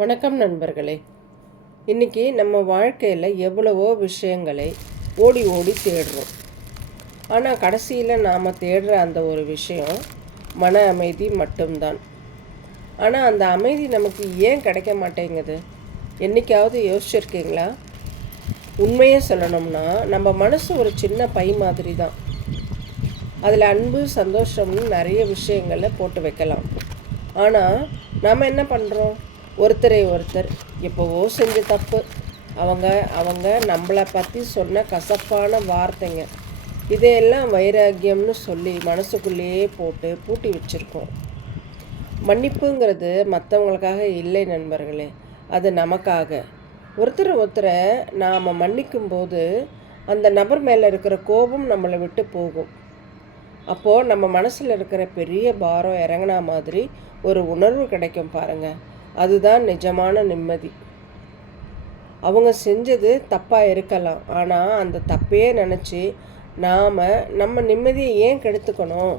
வணக்கம் நண்பர்களே. இன்றைக்கி நம்ம வாழ்க்கையில் எவ்வளவோ விஷயங்களை ஓடி ஓடி தேடுறோம். ஆனால் கடைசியில் நாம் தேடுற அந்த ஒரு விஷயம் மன அமைதி மட்டும்தான். ஆனால் அந்த அமைதி நமக்கு ஏன் கிடைக்க மாட்டேங்குது? என்றைக்காவது யோசிச்சிருக்கீங்களா? உண்மையை சொல்லணும்னா நம்ம மனசு ஒரு சின்ன பை மாதிரி தான். அதில் அன்பு, சந்தோஷம்னு நிறைய விஷயங்களை போட்டு வைக்கலாம். ஆனால் நாம் என்ன பண்ணுறோம்? ஒருத்தரை ஒருத்தர் எப்போவோ செஞ்ச தப்பு, அவங்க நம்மளை பற்றி சொன்ன கசப்பான வார்த்தைங்க, இதையெல்லாம் வைராக்கியம்னு சொல்லி மனசுக்குள்ளேயே போட்டு பூட்டி வச்சுருக்கோம். மன்னிப்புங்கிறது மற்றவங்களுக்காக இல்லை நண்பர்களே, அது நமக்காக. ஒருத்தரை நாம் மன்னிக்கும்போது அந்த நபர் மேலே இருக்கிற கோபம் நம்மளை விட்டு போகும். அப்போது நம்ம மனசில் இருக்கிற பெரிய பாரம் இறங்கினா மாதிரி ஒரு உணர்வு கிடைக்கும் பாருங்கள். அதுதான் நிஜமான நிம்மதி. அவங்க செஞ்சது தப்பாக இருக்கலாம், ஆனால் அந்த தப்பையே நினச்சி நம்ம நிம்மதியை ஏன் கெடுத்துக்கணும்?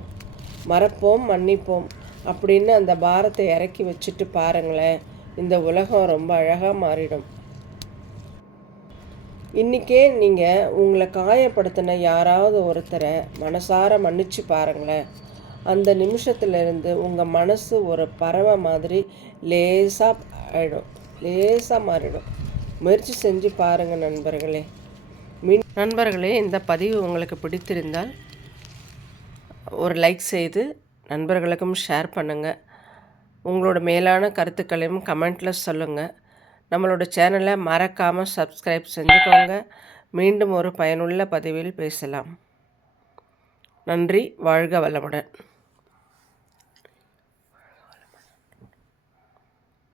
மறப்போம், மன்னிப்போம் அப்படின்னு அந்த பாரத்தை இறக்கி வச்சுட்டு பாருங்களேன், இந்த உலகம் ரொம்ப அழகாக மாறிடும். இன்றைக்கே நீங்கள் உங்களை காயப்படுத்தின யாராவது ஒருத்தரை மனசார மன்னிச்சு பாருங்களேன். அந்த நிமிஷத்துலேருந்து உங்கள் மனசு ஒரு பறவை மாதிரி லேசாக மாறிடும். முயற்சி செஞ்சு பாருங்கள் நண்பர்களே. நண்பர்களே, இந்த பதிவு உங்களுக்கு பிடித்திருந்தால் ஒரு லைக் செய்து நண்பர்களுக்கும் ஷேர் பண்ணுங்கள். உங்களோட மேலான கருத்துக்களையும் கமெண்ட்டில் சொல்லுங்கள். நம்மளோட சேனலை மறக்காமல் சப்ஸ்கிரைப் செஞ்சுக்கோங்க. மீண்டும் ஒரு பயனுள்ள பதிவில் பேசலாம். நன்றி. வாழ்க வளமுடன்.